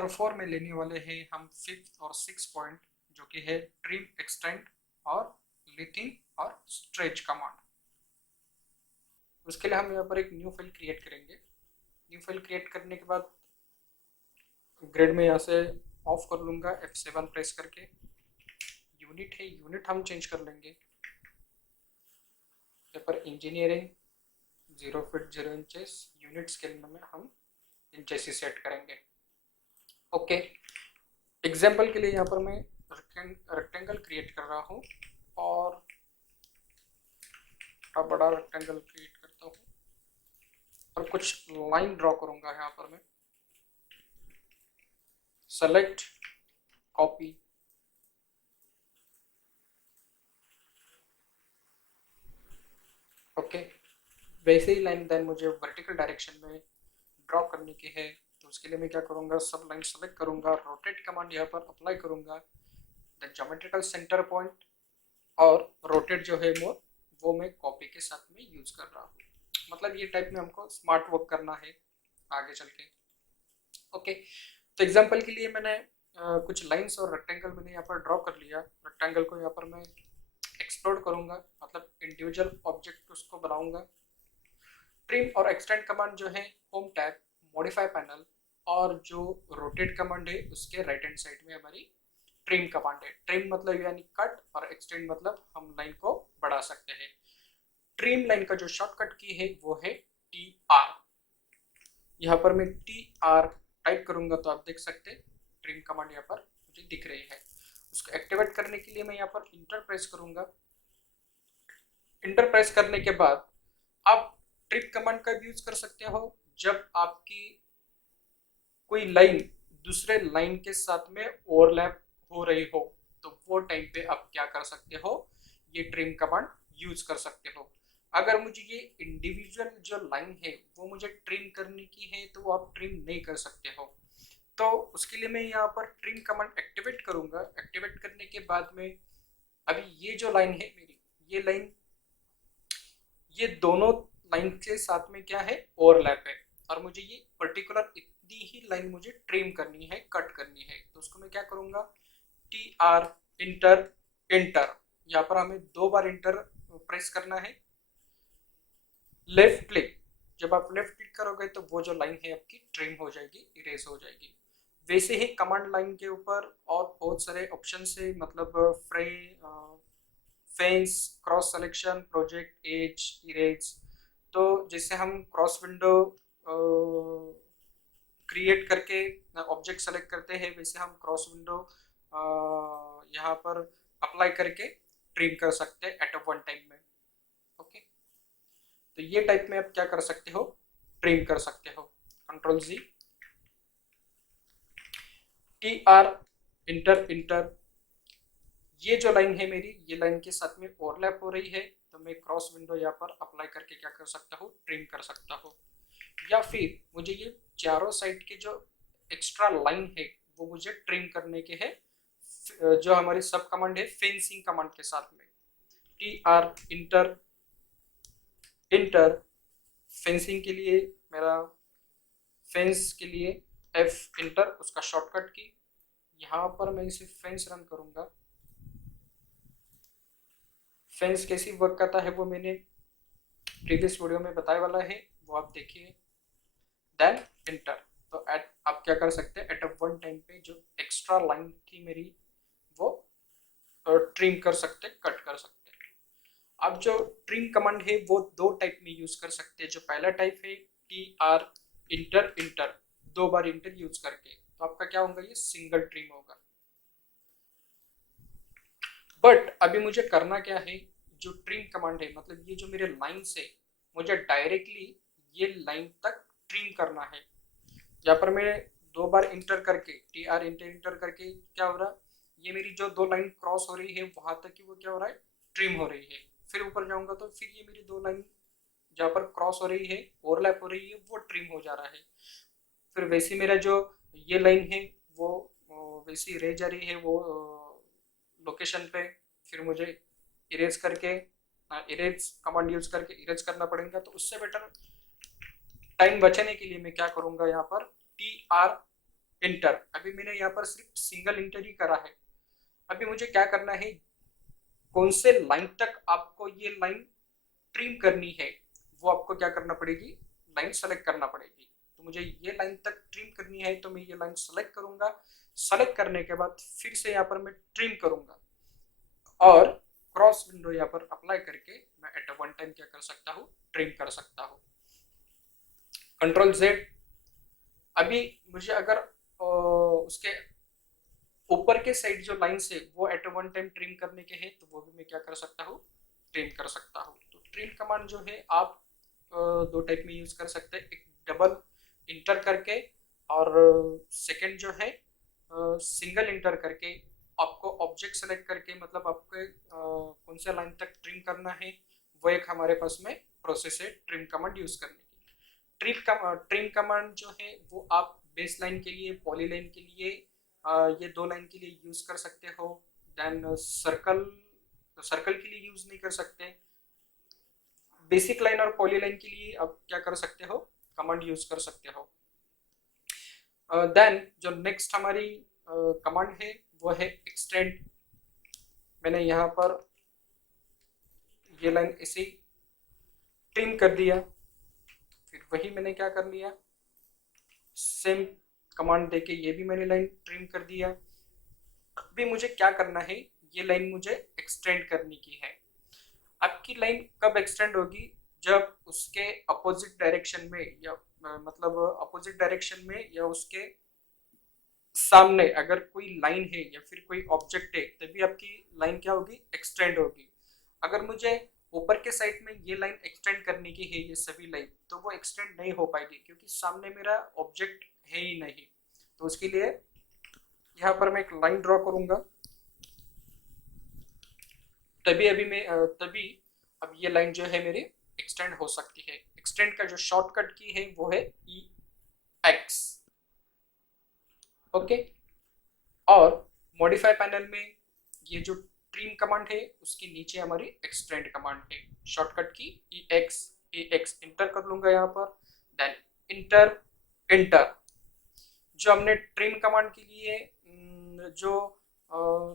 Chapter 4 में लेने वाले हैं हम 5th और 6th पॉइंट, जो कि है ट्रिम, एक्सटेंड और लिथिंग और स्ट्रेच कमांड। उसके लिए हम यहाँ पर एक न्यू फाइल क्रिएट करेंगे। न्यू फाइल क्रिएट करने के बाद ग्रेड में यहाँ से ऑफ कर लूँगा F7 प्रेस करके। यूनिट है, यूनिट हम चेंज कर लेंगे। यहाँ पर engineering 0 feet 0 inches, unit scale में हम इंचेस ही सेट करेंगे। ओके, एग्जाम्पल के लिए यहाँ पर मैं रेक्टेंगल क्रिएट कर रहा हूँ और बड़ा रेक्टेंगल क्रिएट करता हूँ और कुछ लाइन ड्रॉ करूँगा। यहाँ पर मैं सेलेक्ट, कॉपी, ओके। वैसे ही लाइन देन मुझे वर्टिकल डायरेक्शन में ड्रॉ करने की है, तो उसके लिए मैं क्या करूँगा, सब लाइन सेलेक्ट करूँगा, रोटेट कमांड यहाँ पर अप्लाई करूँगा, देन ज्योमेट्रिकल सेंटर पॉइंट और रोटेट जो है वो मैं कॉपी के साथ में यूज कर रहा हूँ। मतलब ये टाइप में हमको स्मार्ट वर्क करना है आगे चल के। ओके, तो एग्जांपल के लिए मैंने कुछ लाइंस और रेक्टेंगल मैंने यहाँ पर ड्रॉ कर लिया। रेक्टेंगल को यहाँ पर मैं एक्सप्लोर करूँगा, मतलब इंडिविजुअल ऑब्जेक्ट उसको बनाऊँगा। ट्रिम और एक्सटेंड कमांड जो है होम टैब, मॉडिफाई पैनल, और जो रोटेट कमांड है उसके राइट हैंड साइड में हमारी ट्रिम कमांड है। ट्रिम मतलब यानी कट और एक्सटेंड मतलब हम लाइन को बढ़ा सकते हैं। ट्रिम लाइन का जो शॉर्टकट की है वो है TR। यहाँ पर मैं TR टाइप करूंगा तो आप देख सकते हैं ट्रिम कमांड यहाँ पर मुझे दिख रही है। उसको एक्टिवेट करने के लिए मैं यहाँ पर इंटर प्रेस करूंगा। इंटर प्रेस करने के बाद आप ट्रिप कमांड का भी यूज कर सकते हो जब आपकी कोई लाइन दूसरे लाइन के साथ में ओवरलैप हो रही हो, तो वो टाइम पे आप क्या कर सकते हो, ये ट्रिम कमांड यूज कर सकते हो। अगर मुझे ये इंडिविजुअल जो लाइन है वो मुझे ट्रिम करने की है तो आप ट्रिम नहीं कर सकते हो। तो उसके लिए मैं यहाँ पर ट्रिम कमांड एक्टिवेट करूंगा। एक्टिवेट करने के बाद में अभी ये जो लाइन है मेरी, ये लाइन, ये दोनों लाइन के साथ में क्या है, ओवरलैप है, और मुझे ये पर्टिकुलर इतनी ही लाइन मुझे ट्रिम करनी है, कट करनी है। तो उसको मैं क्या करूंगा, TR, इंटर, इंटर। यहाँ पर हमें 2 बार इंटर प्रेस करना है। लेफ्ट क्लिक, जब आप लेफ्ट क्लिक करोगे तो वो जो लाइन है आपकी ट्रिम हो जाएगी, इरेज हो जाएगी। वैसे ही कमांड लाइन के ऊपर और बहुत सारे ऑप्शन से, मतलब fence, cross selection, project, edge, erase. तो जैसे हम क्रॉस विंडो क्रिएट करके ऑब्जेक्ट सेलेक्ट करते हैं, वैसे हम क्रॉस विंडो यहाँ पर अप्लाई करके ट्रिम कर सकते हैं एट अ वन टाइम में। ओके, तो ये टाइप में आप क्या कर सकते हो, ट्रिम कर सकते हो। Ctrl+Z, TR, inter, inter. ये जो लाइन है मेरी, ये लाइन के साथ में ओवरलैप हो रही है, तो मैं क्रॉस विंडो यहाँ पर अप्लाई करके क्या कर सकता हूँ, ट्रिम कर सकता हूँ। या फिर मुझे ये चारों साइड के जो एक्स्ट्रा लाइन है वो मुझे ट्रिम करने के है, जो हमारी सब कमांड है फेंसिंग कमांड के साथ में। TR, inter, inter. फेंसिंग के लिए मेरा, फेंस के लिए F, इंटर, उसका शॉर्टकट की। यहाँ पर मैं इसे फेंस रन करूंगा। फेंस कैसी वर्क करता है वो मैंने प्रीवियस वीडियो में बताया वाला है, वो आप देखिए। Then enter. तो आप क्या कर सकते हैं, एट अ वन टाइम पे जो एक्स्ट्रा लाइन थी मेरी वो ट्रिम कर सकते, कट कर सकते। अब जो ट्रिम कमांड है वो 2 टाइप में यूज कर सकते हैं। जो पहला टाइप है TR, इंटर, इंटर, 2 बार इंटर यूज करके, तो आपका क्या होगा, ये सिंगल ट्रिम होगा। बट अभी मुझे करना क्या है, जो ट्रिम कमांड है, मतलब ये जो मेरे लाइन से मुझे डायरेक्टली ये लाइन तक ट्रिम करना है। यहाँ पर मैं 2 बार इंटर करके, TR, इंटर, इंटर करके क्या हो रहा है, ये मेरी जो 2 लाइन क्रॉस हो रही है वहां तक की वो क्या हो रहा है, ट्रिम हो रही है। फिर ऊपर जाऊंगा तो फिर ये मेरी 2 लाइन जहाँ पर क्रॉस हो रही है, ओवरलैप हो रही है, वो ट्रिम हो जा रहा है। फिर वैसे मेरा जो ये लाइन है वो वैसी रह जा रही है वो लोकेशन पे। फिर मुझे इरेज करके, इरेज कमांड यूज करके इरेज करना पड़ेगा। तो उससे बेटर टाइम बचाने के लिए मैं क्या करूंगा, यहाँ पर TR, इंटर। अभी मैंने यहाँ पर सिर्फ सिंगल इंटर ही करा है। अभी मुझे क्या करना है, कौन से लाइन तक आपको ये लाइन ट्रिम करनी है, वो आपको क्या करना पड़ेगी, लाइन सेलेक्ट करना पड़ेगी। तो मुझे ये लाइन तक ट्रिम करनी है, तो मैं ये लाइन सेलेक्ट करूंगा। सेलेक्ट करने के बाद फिर से यहाँ पर मैं ट्रिम करूंगा और क्रॉस विंडो यहाँ पर अप्लाई करके मैं एट वन टाइम क्या कर सकता हूँ, ट्रिम कर सकता हूँ। Control Z. अभी मुझे अगर उसके ऊपर के साइड जो लाइन से वो एट वन टाइम ट्रिम करने के हैं, तो वो भी मैं क्या कर सकता हूँ, ट्रिम कर सकता हूँ। तो ट्रिम कमांड जो है आप दो टाइप में यूज कर सकते हैं, एक डबल इंटर करके और सेकंड जो है सिंगल इंटर करके। आपको ऑब्जेक्ट सेलेक्ट करके, मतलब आपको कौन से लाइन तक ट्रिम करना है, वो एक हमारे पास में प्रोसेस है ट्रिम कमांड यूज करने की। ट्रिम कमांड जो है वो आप बेस लाइन के लिए, पॉली लाइन के लिए, ये दो लाइन के लिए यूज कर सकते हो। देन सर्कल सर्कल के लिए यूज नहीं कर सकते। बेसिक लाइन और पॉली लाइन के लिए आप क्या कर सकते हो, कमांड यूज कर सकते हो। देन जो नेक्स्ट हमारी कमांड है वो है एक्सटेंड। मैंने यहाँ पर ये लाइन ऐसे ही ट्रिम कर दिया, फिर वही मैंने क्या कर लिया, सेम कमांड देके ये भी मैंने लाइन ट्रिम कर दिया। अभी मुझे क्या करना है, ये लाइन मुझे एक्सटेंड करनी की है। आपकी लाइन कब एक्सटेंड होगी, जब उसके अपोजिट डायरेक्शन में या मतलब अपोजिट डायरेक्शन में या उसके सामने अगर कोई लाइन है या फिर कोई ऑब्जेक्ट है, तभी आपकी लाइन क्या होगी, एक्सटेंड होगी। अगर मुझे ऊपर के साइड में ये लाइन एक्सटेंड करने की है, ये सभी लाइन, तो वो एक्सटेंड नहीं हो पाएगी क्योंकि सामने मेरा ऑब्जेक्ट है ही नहीं। तो उसके लिए यहाँ पर मैं एक लाइन ड्रॉ करूंगा, तभी अब ये लाइन जो है मेरी एक्सटेंड हो सकती है। एक्सटेंड का जो शॉर्टकट की है वो है ई एक्स। ओके। और मॉडिफाई पैनल में ये जो ट्रिम कमांड है उसके नीचे हमारी एक्सटेंड कमांड है, शॉर्टकट की ई एक्स इंटर कर लूंगा यहाँ पर। Then enter enter. जो हमने ट्रिम कमांड के लिए जो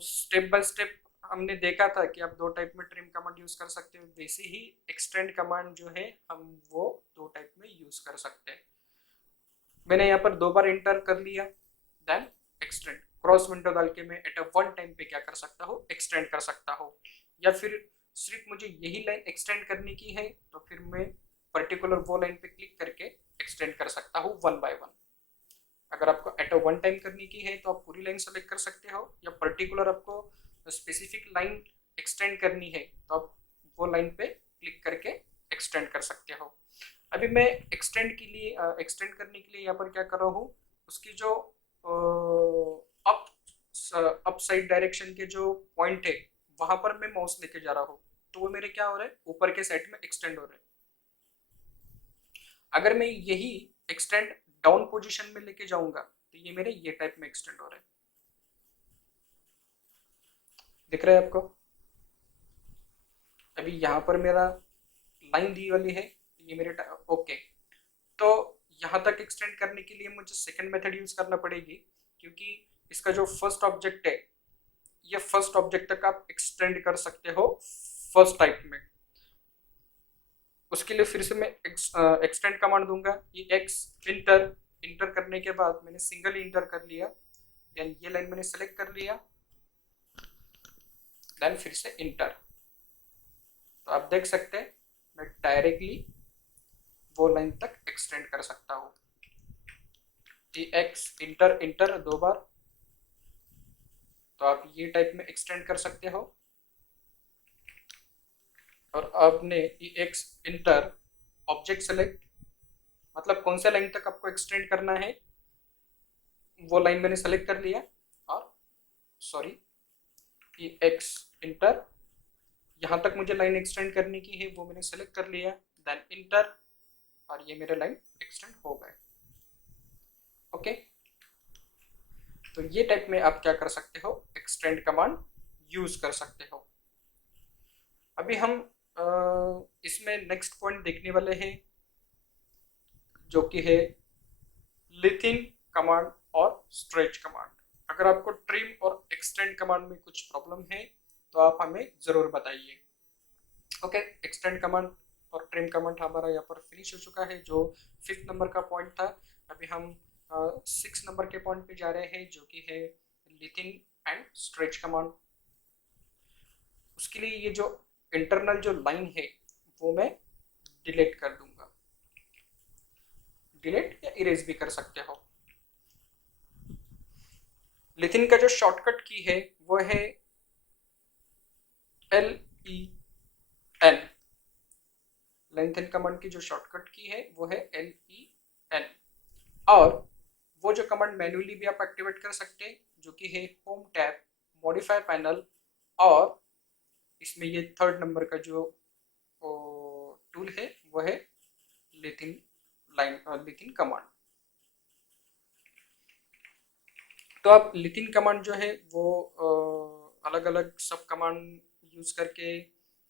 स्टेप बाय स्टेप हमने देखा था कि आप दो टाइप में ट्रिम कमांड यूज कर सकते हो, वैसे ही एक्सटेंड कमांड जो है हम वो दो टाइप में यूज कर सकते हैं। मैंने यहाँ पर दो बार इंटर कर लिया, देन एक्सटेंड क्रॉस विंडो डाल के मैं एट अ वन टाइम पे क्या कर सकता हूँ, एक्सटेंड कर सकता हूँ। या फिर सिर्फ मुझे यही लाइन एक्सटेंड करने की है, तो फिर मैं पर्टिकुलर वो लाइन पे क्लिक करके एक्सटेंड कर सकता हूँ वन बाय वन। अगर आपको एट अ वन टाइम करने की है तो आप पूरी लाइन सेलेक्ट कर सकते हो, या पर्टिकुलर आपको स्पेसिफिक लाइन एक्सटेंड करनी है तो आप वो लाइन पे क्लिक करके एक्सटेंड कर सकते हो। अभी मैं एक्सटेंड करने के लिए यहाँ पर क्या कर रहा हूँ, उसकी जो अप अप साइड डायरेक्शन के जो पॉइंट है वहां पर मैं माउस लेके जा रहा हूँ, तो वो मेरे क्या हो रहा है, ऊपर के साइड में एक्सटेंड हो रहा है। अगर मैं यही एक्सटेंड डाउन पोजीशन में लेके जाऊंगा तो ये मेरे ये टाइप में एक्सटेंड हो रहा है। दिख रहा है आपको? अभी यहाँ पर मेरा लाइन दी वाली है, ये मेरे ओके। तो यहाँ तक एक्सटेंड करने के लिए मुझे सेकंड मेथड यूज करना पड़ेगी, क्योंकि इसका जो फर्स्ट ऑब्जेक्ट है, ये फर्स्ट ऑब्जेक्ट तक आप एक्सटेंड कर सकते हो फर्स्ट टाइप में। उसके लिए फिर से मैं एक्सटेंड कमांड दूंगा, ये एक्स इंटर। इंटर करने के बाद मैंने सिंगल इंटर कर लिया, देन ये लाइन मैंने सेलेक्ट कर लिया, देन फिर से इंटर। तो आप देख सकते हैं मैं डायरेक्टली वो लाइन तक एक्सटेंड कर सकता हूँ। एक्स इंटर इंटर दो बार, तो आप ये टाइप में एक्सटेंड कर सकते हो। और आपने एक्स इंटर ऑब्जेक्ट सेलेक्ट, मतलब कौन से लाइन तक आपको एक्सटेंड करना है वो लाइन मैंने सेलेक्ट कर लिया। और सॉरी, एक्स इंटर, यहाँ तक मुझे लाइन एक्सटेंड करने की है वो मैंने सेलेक्ट कर लिया, देन इंटर, और ये मेरे लाइन एक्सटेंड हो गए। ओके। तो ये टाइप में आप क्या कर सकते हो, एक्सटेंड कमांड यूज कर सकते हो। अभी हम इसमें नेक्स्ट पॉइंट देखने वाले हैं, जो कि है लिथिंग कमांड और स्ट्रेच कमांड। अगर आपको ट्रिम और एक्सटेंड कमांड में कुछ प्रॉब्लम है तो आप हमें ज़रूर बताइए। ओके, एक्सटेंड कमांड और ट्रिम कमांड हमारा यहाँ पर फिनिश हो चुका है, जो 5th नंबर का पॉइंट था। अभी हम 6 नंबर के पॉइंट पे जा रहे हैं, जो कि है लिथिन एंड स्ट्रेच कमांड। उसके लिए ये जो इंटरनल जो लाइन है वो मैं डिलीट कर दूंगा। डिलीट या इरेज भी कर सकते हो। लिथिन का जो शॉर्टकट की है वो है LEN। लेंथन कमांड की जो शॉर्टकट की है वो है LEN। और वो जो कमांड मैन्युअली भी आप एक्टिवेट कर सकते हैं, जो कि है होम टैब, मॉडिफाई पैनल, और इसमें ये 3rd नंबर का जो टूल है वो है लिथिन लाइन लिथिन कमांड। तो आप लिथिन कमांड जो है वो अलग अलग सब कमांड यूज करके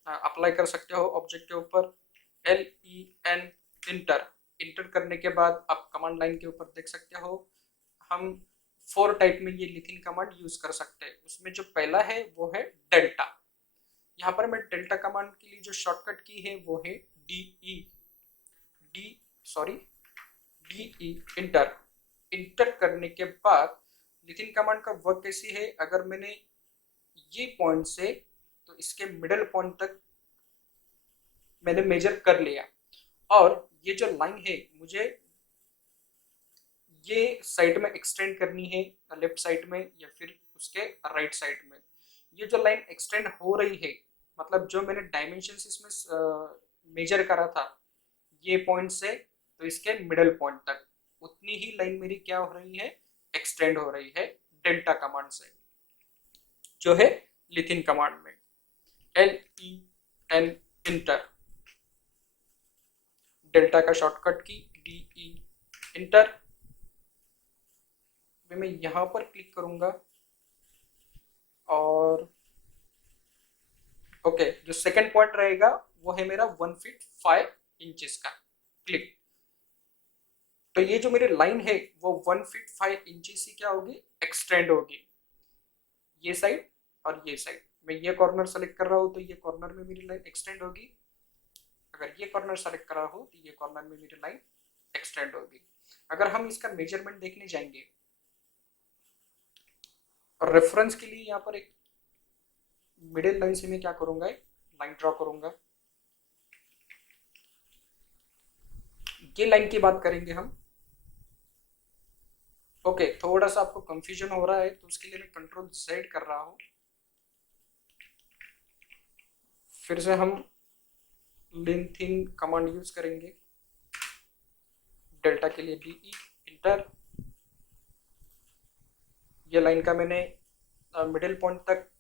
अप्लाई कर सकते हो ऑब्जेक्ट के ऊपर। LEN इंटर, इंटर करने के बाद आप कमांड लाइन के ऊपर देख सकते हो हम 4 टाइप में ये लिथिन कमांड यूज कर सकते हैं। उसमें जो पहला है वो है डेल्टा। यहाँ पर मैं डेल्टा कमांड के लिए जो शॉर्टकट की है वो है DE, DE इंटर। इंटर करने के बाद लिथिन कमांड का वर्क कैसी है, अगर मैंने ये पॉइंट से तो इसके मिडल पॉइंट तक मैंने मेजर कर लिया, और ये जो लाइन है मुझे ये साइड में एक्सटेंड करनी है, लेफ्ट साइड में या फिर उसके राइट साइड में। ये जो लाइन एक्सटेंड हो रही है, मतलब जो मैंने डायमेंशन इसमें मेजर करा था ये पॉइंट से तो इसके मिडल पॉइंट तक, उतनी ही लाइन मेरी क्या हो रही है, एक्सटेंड हो रही है डेल्टा कमांड से, जो है लिथिन कमांड में। LEN इंटर, डेल्टा का शॉर्टकट की DE इंटर। मैं यहां पर क्लिक करूंगा और ओके, जो सेकंड पॉइंट रहेगा वो है मेरा 1 फीट 5 इंचेस का। क्लिक। तो ये जो मेरी लाइन है वो 1 फीट 5 इंचेस ही क्या होगी, एक्सटेंड होगी, ये साइड और ये साइड। मैं ये कॉर्नर सेलेक्ट कर रहा हूँ तो ये कॉर्नर में मेरी लाइन एक्सटेंड होगी। अगर ये कॉर्नर सेलेक्ट कर रहा हूँ तो ये कॉर्नर में मेरी लाइन एक्सटेंड होगी। अगर हम इसका मेजरमेंट देखने जाएंगे और रेफरेंस के लिए यहाँ पर एक मिडिल लाइन से मैं क्या करूंगा, एक लाइन ड्रॉ करूंगा। ये लाइन की बात करेंगे हम। ओके, थोड़ा सा आपको कंफ्यूजन हो रहा है तो उसके लिए मैं कंट्रोल Z कर रहा हूँ। फिर से हम लिथिन कमांड यूज करेंगे, डेल्टा के लिए DE इंटर। ये लाइन का मैंने मिडिल पॉइंट तक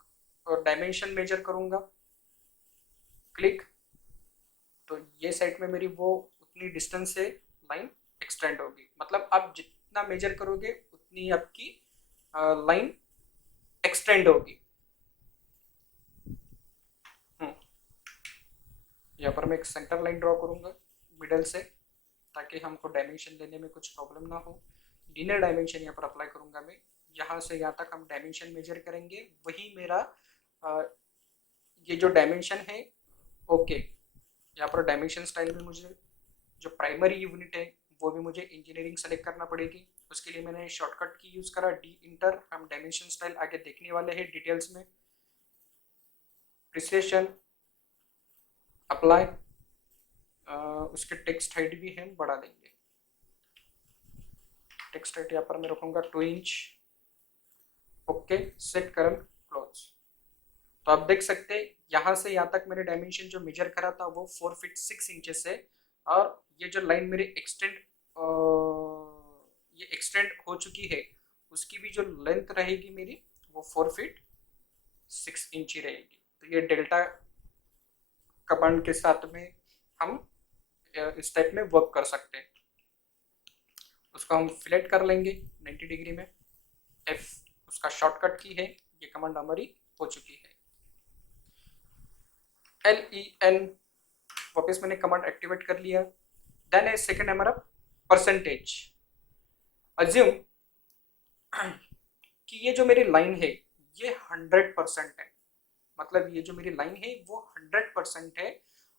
डायमेंशन मेजर करूंगा। क्लिक। तो ये साइड में मेरी वो उतनी डिस्टेंस से लाइन एक्सटेंड होगी, मतलब आप जितना मेजर करोगे उतनी आपकी लाइन एक्सटेंड होगी। यहाँ पर मैं एक सेंटर लाइन ड्रॉ करूंगा मिडल से, ताकि हमको डायमेंशन देने में कुछ प्रॉब्लम ना हो। लीनियर डायमेंशन यहाँ पर अप्लाई करूंगा मैं। यहाँ से यहाँ तक हम डायमेंशन मेजर करेंगे, वही मेरा ये जो डायमेंशन है। ओके, यहाँ पर डायमेंशन स्टाइल में मुझे जो प्राइमरी यूनिट है वो भी मुझे इंजीनियरिंग सेलेक्ट करना पड़ेगी। उसके लिए मैंने शॉर्टकट की यूज़ करा D इंटर। हम डायमेंशन स्टाइल आगे देखने वाले हैं डिटेल्स में। प्रिसिशन अप्लाई, उसके टेक्स्ट हाइट भी हम बढ़ा देंगे। टेक्स्ट हाइट यहाँ पर मैं रखूँगा 2 inch. Okay, set current close. तो आप देख सकते हैं यहाँ से यहाँ तक मैंने डायमेंशन जो मेजर करा था वो 4 फीट 6 इंचेस है, और ये जो लाइन मेरी ये एक्सटेंड हो चुकी है उसकी भी जो लेंथ रहेगी मेरी वो 4 फीट 6 इंच ही रहेगी। तो ये डेल्टा कमांड के साथ में हम इस टाइप में वर्क कर सकते हैं। उसको हम फिलेट कर लेंगे 90 डिग्री में। F उसका शॉर्टकट की है। ये कमांड हमारी हो चुकी है। LEN वापस मैंने कमांड एक्टिवेट कर लिया। देन है सेकंड हमारा परसेंटेज। अज्यूम कि ये जो मेरी लाइन है ये 100% है, मतलब ये जो मेरी लाइन है वो 100% है।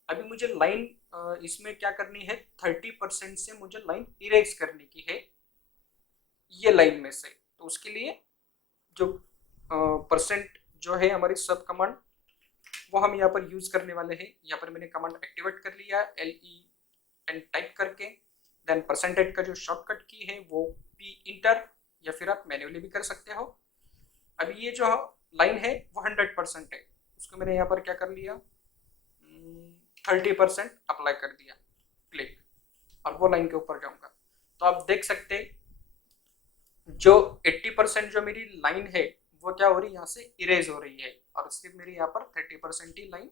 अभी मुझे लाइन इसमें क्या करनी है, 30% से मुझे लाइन इरेज करने की है ये लाइन में से। तो उसके लिए जो परसेंट जो है हमारी सब कमांड वो हम यहाँ पर यूज करने वाले हैं। यहाँ पर मैंने कमांड एक्टिवेट कर लिया LEN टाइप करके। देन परसेंटेज का जो शॉर्टकट की है वो P इंटर, या फिर आप मैन्युअली भी कर सकते हो। अभी ये जो लाइन है वो 100% है, उसको मैंने यहाँ पर क्या कर लिया, 30% अप्लाई कर दिया, क्लिक, और वो लाइन के ऊपर जाऊंगा तो आप देख सकते जो 80% जो मेरी लाइन है वो क्या हो रही है, यहाँ से इरेज हो रही है, और सिर्फ मेरी यहाँ पर 30% ही लाइन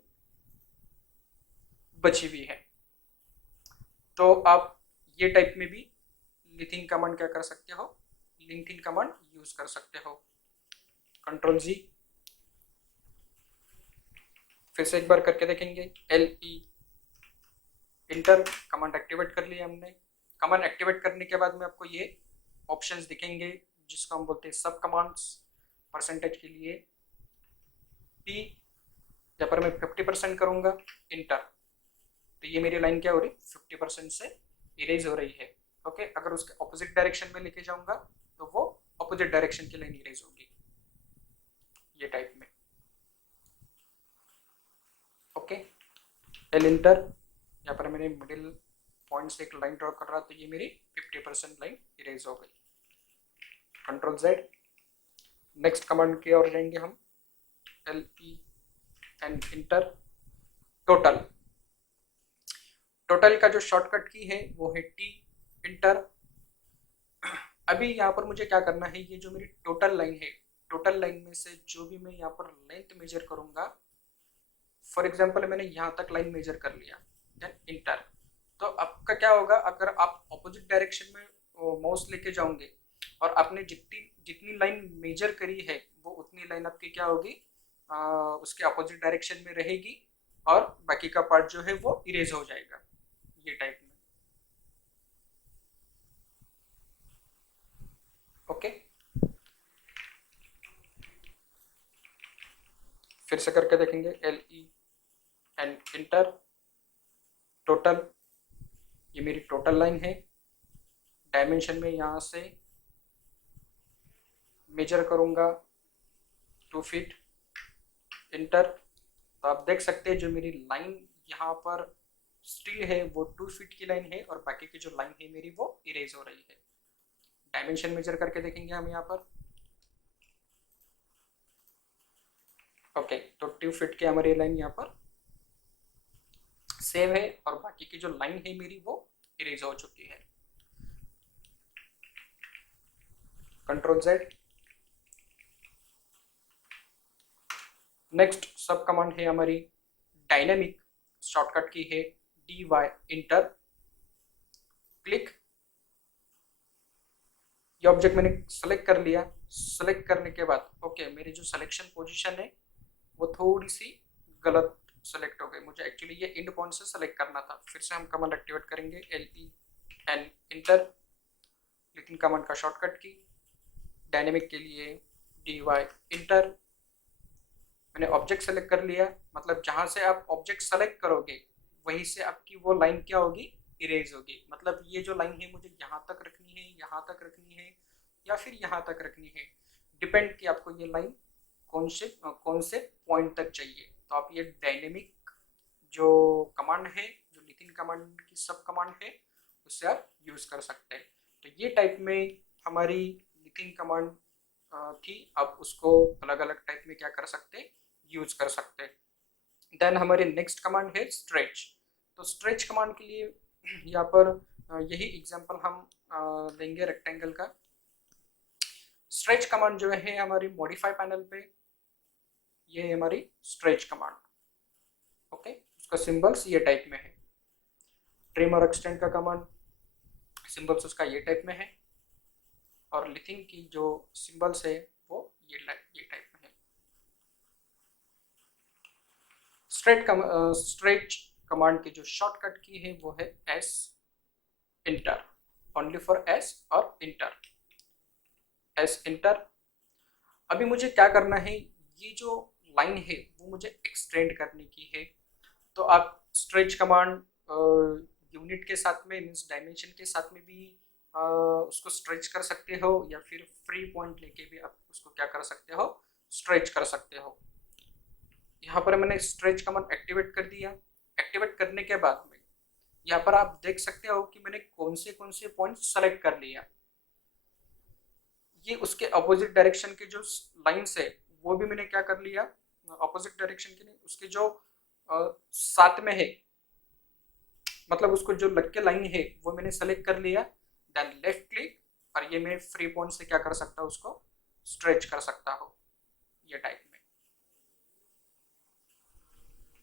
बची हुई है। तो आप ये टाइप में भी लिथिंग कमांड क्या कर सकते हो, लिंक्डइन कमांड यूज कर सकते हो। कंट्रोल जी, फिर से एक बार करके देखेंगे। LE इंटर कमांड एक्टिवेट कर लिया हमने। कमांड एक्टिवेट करने के बाद में आपको ये ऑप्शंस दिखेंगे जिसको हम बोलते हैं सब कमांड्स। परसेंटेज के लिए P, यहाँ पर मैं 50% करूंगा, इंटर, तो ये मेरी लाइन क्या हो रही, 50% से इरेज हो रही है। ओके, अगर उसके ऑपोजिट डायरेक्शन में लेके जाऊंगा तो वो ऑपोजिट डायरेक्शन की लाइन इरेज होगी, ये टाइप में। ओके, एल इंटर, यहाँ पर मैंने मिडिल पॉइंट से एक लाइन ड्रॉ कर रहा, तो ये मेरी 50% लाइन इरेज हो गई। कंट्रोल जेड, नेक्स्ट कमांड की ओर जाएंगे हम। LEN इंटर, टोटल, टोटल का जो शॉर्टकट की है वो है T इंटर। अभी यहाँ पर मुझे क्या करना है, ये जो मेरी टोटल लाइन है, टोटल लाइन में से जो भी मैं यहाँ पर लेंथ मेजर करूंगा, फॉर एग्जांपल मैंने यहाँ तक लाइन मेजर कर लिया, देन इंटर, तो आपका क्या होगा, अगर आप ऑपोजिट डायरेक्शन में माउस लेके जाओगे और आपने जितनी जितनी लाइन मेजर करी है वो उतनी लाइन आपकी क्या होगी, उसके अपोजिट डायरेक्शन में रहेगी, और बाकी का पार्ट जो है वो इरेज हो जाएगा, ये टाइप में। ओके, फिर से करके देखेंगे। LEN इंटर, टोटल, ये मेरी टोटल लाइन है। डायमेंशन में यहाँ से मेजर करूंगा 2 फीट, इंटर, तो आप देख सकते हैं जो मेरी लाइन यहाँ पर स्टिल है वो 2 फीट की लाइन है, और बाकी की जो लाइन है मेरी वो इरेज हो रही है। डायमेंशन मेजर करके देखेंगे हम यहाँ पर। ओके, तो 2 फीट की हमारी लाइन यहाँ पर सेव है, और बाकी की जो लाइन है मेरी वो इरेज हो चुकी है। कंट्रोल जेड, नेक्स्ट सब कमांड है हमारी डायनेमिक, शॉर्टकट की है DY इंटर, क्लिक, ये ऑब्जेक्ट मैंने सेलेक्ट कर लिया। सेलेक्ट करने के बाद ओके, मेरी जो सिलेक्शन पोजीशन है वो थोड़ी सी गलत सेलेक्ट हो गई, मुझे एक्चुअली ये एंड पॉइंट से सेलेक्ट करना था। फिर से हम कमांड एक्टिवेट करेंगे, LEN इंटर, लिथिंग कमांड का शॉर्टकट की, डायनेमिक के लिए DY इंटर, मैंने ऑब्जेक्ट सेलेक्ट कर लिया, मतलब जहां से आप ऑब्जेक्ट सेलेक्ट करोगे वहीं से आपकी वो लाइन क्या होगी, इरेज होगी। मतलब ये जो लाइन है मुझे यहाँ तक रखनी है, यहाँ तक रखनी है, या फिर यहाँ तक रखनी है, डिपेंड कि आपको ये लाइन कौन से पॉइंट तक चाहिए। तो आप ये डायनेमिक जो कमांड है, जो लिथिन कमांड की सब कमांड है, उससे आप यूज कर सकते हैं। तो ये टाइप में हमारी लिथिन कमांड थी, आप उसको अलग अलग टाइप में क्या कर सकते हैं, यूज कर सकते हैं। देन हमारी नेक्स्ट कमांड है स्ट्रेच। तो स्ट्रेच कमांड के लिए यहाँ पर यही एग्जांपल हम देंगे रेक्टेंगल का। स्ट्रेच कमांड जो है हमारी मॉडिफाई पैनल पे, ये है हमारी स्ट्रेच कमांड। ओके, उसका सिंबल्स ये टाइप में है। ट्रिम और एक्सटेंड का कमांड सिंबल्स उसका ये टाइप में है, और लिथिंग की जो सिंबल्स है वो ये टाइप में है। स्ट्रेच कमांड की जो शॉर्टकट की है वो है S inter, only for S और इंटर। S inter. अभी मुझे क्या करना है, ये जो लाइन है वो मुझे एक्सटेंड करने की है। तो आप स्ट्रेच कमांड यूनिट के साथ में मीन्स डायमेंशन के साथ में भी उसको स्ट्रेच कर सकते हो, या फिर फ्री पॉइंट लेके भी आप उसको क्या कर सकते हो, स्ट्रेच कर सकते हो। यहाँ पर मैंने स्ट्रेच कमांड एक्टिवेट कर दिया। एक्टिवेट करने के बाद में यहाँ पर आप देख सकते हो कि मैंने कौन से पॉइंट सेलेक्ट कर लिया। ये उसके अपोजिट डायरेक्शन के जो लाइन्स है वो भी मैंने क्या कर लिया, अपोजिट डायरेक्शन की नहीं, उसके जो साथ में है, मतलब उसको जो लग के लाइन है वो मैंने सेलेक्ट कर लिया। देन लेफ्ट क्लिक, और ये मैं फ्री पॉइंट से क्या कर सकता हूँ, उसको स्ट्रेच कर सकता हूँ ये टाइप में।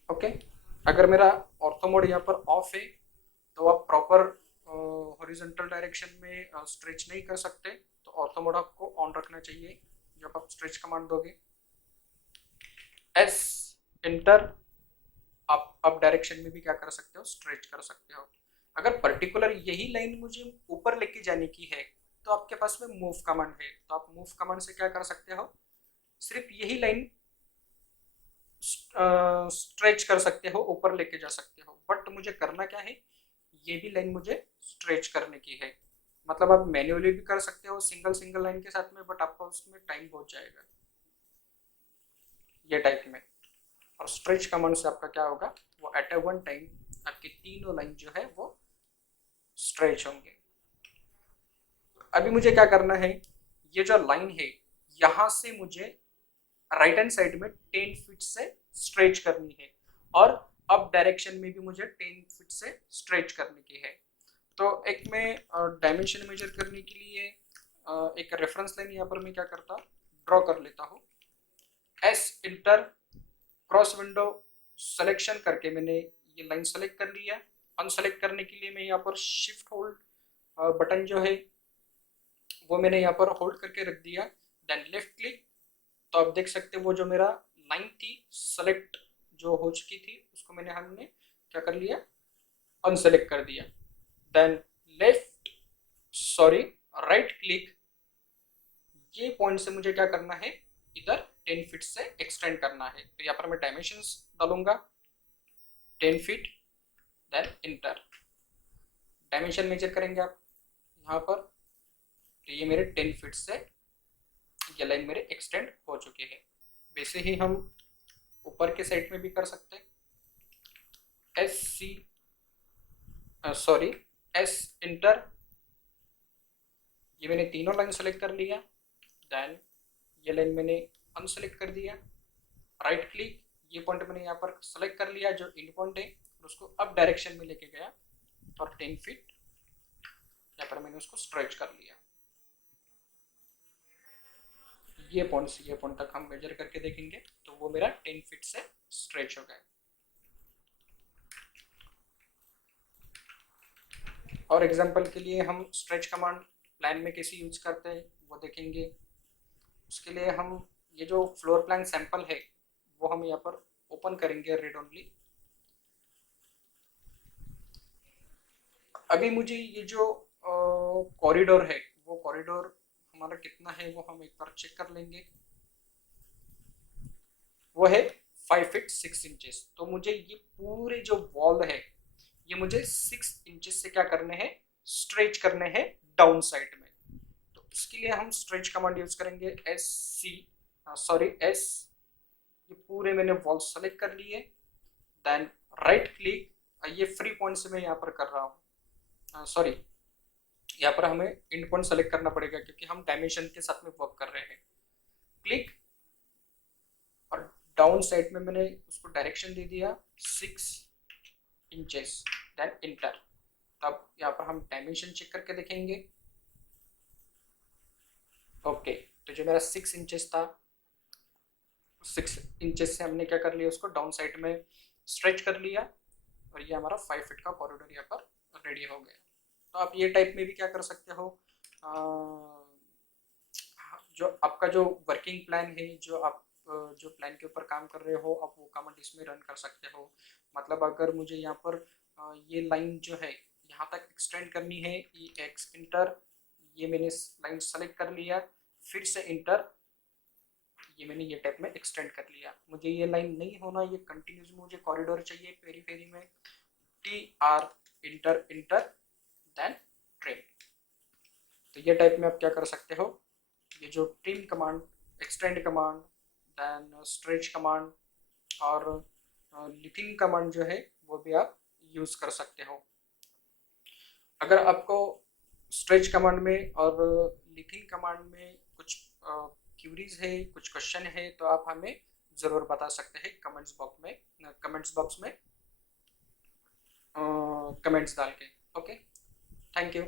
ओके, अगर मेरा ऑर्थो मोड यहाँ पर ऑफ है तो आप प्रॉपर हॉरिजॉन्टल डायरेक्शन में स्ट्रेच नहीं कर सकते, तो ऑर्थो मोड आपको ऑन रखना चाहिए जब आप स्ट्रेच कमांड दोगे। एस इंटर, आप अब डायरेक्शन में भी क्या कर सकते हो, स्ट्रेच कर सकते हो। अगर पर्टिकुलर यही लाइन मुझे ऊपर लेके जाने की है तो आपके पास में मूव कमांड है, तो आप मूव कमांड से क्या कर सकते हो, सिर्फ यही लाइन स्ट्रेच कर सकते हो, ऊपर लेके जा सकते हो। बट मुझे करना क्या है, ये भी लाइन मुझे स्ट्रेच करने की है। मतलब आप मैन्युअली भी कर सकते हो सिंगल सिंगल लाइन के साथ में, बट आपका उसमें टाइम बहुत जाएगा ये टाइप में। और स्ट्रेच कमांड से आपका क्या होगा, वो एट ए वन टाइम आपकी तीनों लाइन जो है वो स्ट्रेच होंगे। अभी मुझे क्या करना है, ये जो लाइन है यहाँ से मुझे राइट हैंड साइड में 10 फीट से स्ट्रेच करनी है, और अप डायरेक्शन में भी मुझे 10 फीट से स्ट्रेच करने की है। तो एक मैं डायमेंशन मेजर करने के लिए एक रेफरेंस लाइन यहाँ पर मैं क्या करता, ड्रॉ कर लेता हूँ। S inter, cross window selection करके मैंने ये लाइन सेलेक्ट कर लिया। अनसेलेक्ट करने के लिए मैं यहाँ पर शिफ्ट होल्ड बटन जो है वो मैंने यहाँ पर होल्ड करके रख दिया। देन लेफ्ट क्लिक, तो आप देख सकते हो वो जो मेरा लाइन थी सेलेक्ट जो हो चुकी थी उसको हमने क्या कर लिया, अनसेलेक्ट कर दिया। Then left sorry right click, ये पॉइंट से मुझे क्या करना है, इधर 10 फीट से एक्सटेंड करना है। तो यहाँ पर मैं डायमेंशंस डालूंगा 10 feet, then enter. Dimension measure करेंगे आप यहाँ पर, तो ये मेरे 10 फीट से ये लाइन मेरे एक्सटेंड हो चुके हैं। वैसे ही हम ऊपर के साइड में भी कर सकते हैं। S C sorry S enter, ये मैंने तीनों लाइन सेलेक्ट कर लिया। देन ये लाइन मैंने अनसेलेक्ट कर दिया। राइट क्लिक, ये पॉइंट मैंने यहाँ पर सेलेक्ट कर लिया जो इन पॉइंट है, और उसको अब डायरेक्शन में लेके गया और 10 फीट यहाँ पर मैंने उसको स्ट्रेच कर लिया। ये पॉइंट से ये पॉइंट तक हम मेजर करके देखेंगे तो वो मेरा 10 फीट से स्ट्रेच हो गया। और एग्जांपल के लिए हम स्ट्रेच कमांड प्लान में कैसे यूज करते हैं वो देखेंगे। उसके लिए हम ये जो फ्लोर प्लान सैंपल है वो हम यहाँ पर ओपन करेंगे रीड ओनली। अभी मुझे ये जो कॉरिडोर है वो कॉरिडोर हमारा कितना है वो हम एक बार चेक कर लेंगे। वो है 5 फीट 6 इंचेस। तो मुझे ये पूरे जो वॉल है ये मुझे 6 इंचेस से क्या करने हैं, स्ट्रेच करने हैं डाउन साइड में। तो इसके लिए हम स्ट्रेच कमांड यूज करेंगे एस सी सॉरी एस, ये पूरे मैंने वॉल सेलेक्ट कर लिए। देन राइट क्लिक, ये फ्री पॉइंट से मैं यहाँ पर कर रहा हूँ, सॉरी यहाँ पर हमें इंड पॉइंट सेलेक्ट करना पड़ेगा क्योंकि हम डायमेंशन के साथ में वर्क कर रहे हैं। क्लिक, और डाउन साइड में मैंने उसको डायरेक्शन दे दिया 6 इंचेस, देन इंटर। तब यहाँ पर हम डायमेंशन चेक करके देखेंगे। ओके, तो जो मेरा 6 इंचेस था 6 इंचेस से हमने क्या कर लिया, उसको डाउन साइड में स्ट्रेच कर लिया, और ये हमारा 5 फीट का कॉरिडोर यहाँ पर रेडी हो गया। तो आप ये टाइप में भी क्या कर सकते हो, जो आपका जो वर्किंग प्लान है, जो आप जो प्लान के ऊपर काम कर रहे हो आप वो कमांड इसमें रन कर सकते हो। मतलब अगर मुझे यहाँ पर ये लाइन जो है यहाँ तक एक्सटेंड करनी है, ई एक्स इंटर, ये मैंने लाइन सेलेक्ट कर लिया। फिर से इंटर, ये मैंने ये टाइप में एक्सटेंड कर लिया। मुझे ये लाइन नहीं होना, ये कंटिन्यूस मुझे कॉरिडोर चाहिए पेरी फेरी में। T R enter enter then trim. तो ये टाइप में आप क्या कर सकते हो, ये जो trim command, extend command, then stretch command और लिथिन कमांड जो है वो भी आप यूज़ कर सकते हो। अगर आपको स्ट्रेच कमांड में और लिथिन कमांड में कुछ क्यूरीज है, कुछ क्वेश्चन है, तो आप हमें ज़रूर बता सकते हैं कमेंट्स बॉक्स में कमेंट्स डाल के। Okay, thank you.